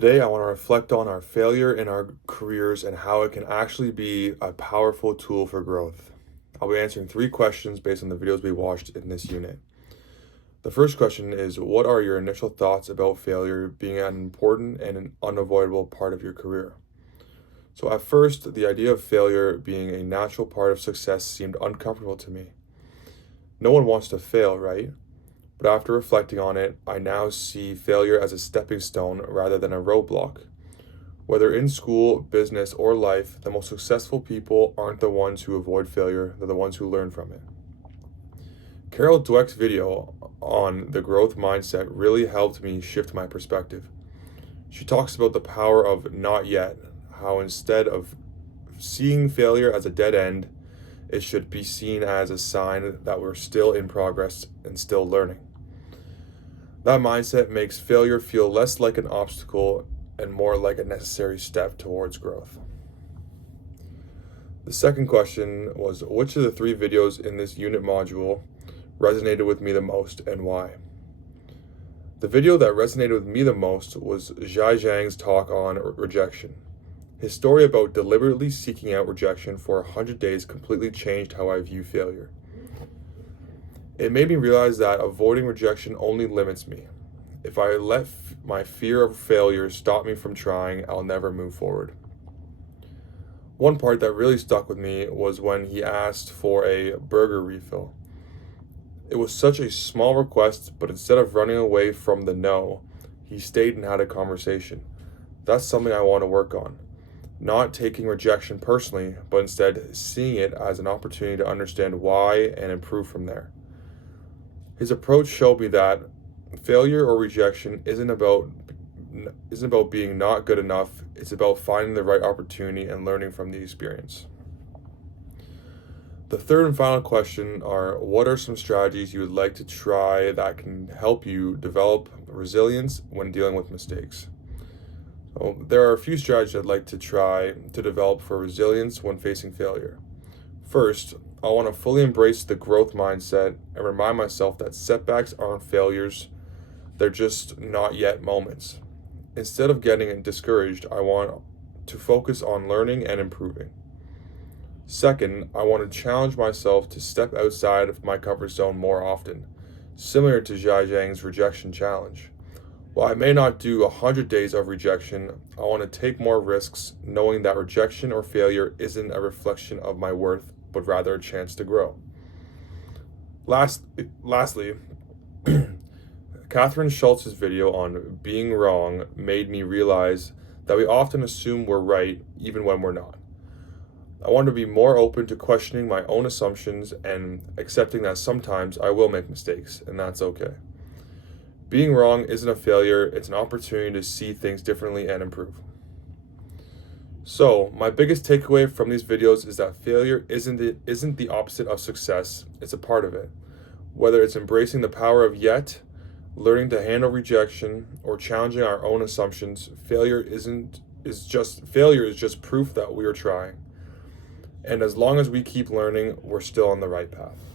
Today, I want to reflect on our failure in our careers and how it can actually be a powerful tool for growth. I'll be answering three questions based on the videos we watched in this unit. The first question is, what are your initial thoughts about failure being an important and an unavoidable part of your career? So, at first, the idea of failure being a natural part of success seemed uncomfortable to me. No one wants to fail, right? But after reflecting on it, I now see failure as a stepping stone rather than a roadblock. Whether in school, business, or life, the most successful people aren't the ones who avoid failure, they're the ones who learn from it. Carol Dweck's video on the growth mindset really helped me shift my perspective. She talks about the power of not yet, how instead of seeing failure as a dead end, it should be seen as a sign that we're still in progress and still learning. That mindset makes failure feel less like an obstacle and more like a necessary step towards growth. The second question was, which of the three videos in this unit module resonated with me the most and why? The video that resonated with me the most was Zhai Zhang's talk on rejection. His story about deliberately seeking out rejection for 100 days completely changed how I view failure. It made me realize that avoiding rejection only limits me. If I let my fear of failure stop me from trying, I'll never move forward. One part that really stuck with me was when he asked for a burger refill. It was such a small request, but instead of running away from the no, he stayed and had a conversation. That's something I want to work on. Not taking rejection personally, but instead seeing it as an opportunity to understand why and improve from there. His approach showed me that failure or rejection isn't about being not good enough, it's about finding the right opportunity and learning from the experience. The third and final question are, what are some strategies you would like to try that can help you develop resilience when dealing with mistakes? So there are a few strategies I'd like to try to develop for resilience when facing failure. First, I want to fully embrace the growth mindset and remind myself that setbacks aren't failures, they're just not yet moments. Instead of getting discouraged, I want to focus on learning and improving. Second, I want to challenge myself to step outside of my comfort zone more often, similar to Zhai Zhang's rejection challenge. While I may not do 100 days of rejection, I want to take more risks, knowing that rejection or failure isn't a reflection of my worth, but rather a chance to grow. Lastly, Catherine Schultz's video on being wrong made me realize that we often assume we're right even when we're not. I want to be more open to questioning my own assumptions and accepting that sometimes I will make mistakes, and that's okay. Being wrong isn't a failure, it's an opportunity to see things differently and improve. So, my biggest takeaway from these videos is that failure isn't the opposite of success, it's a part of it. Whether it's embracing the power of yet, learning to handle rejection, or challenging our own assumptions, failure is just proof that we are trying. And as long as we keep learning, we're still on the right path.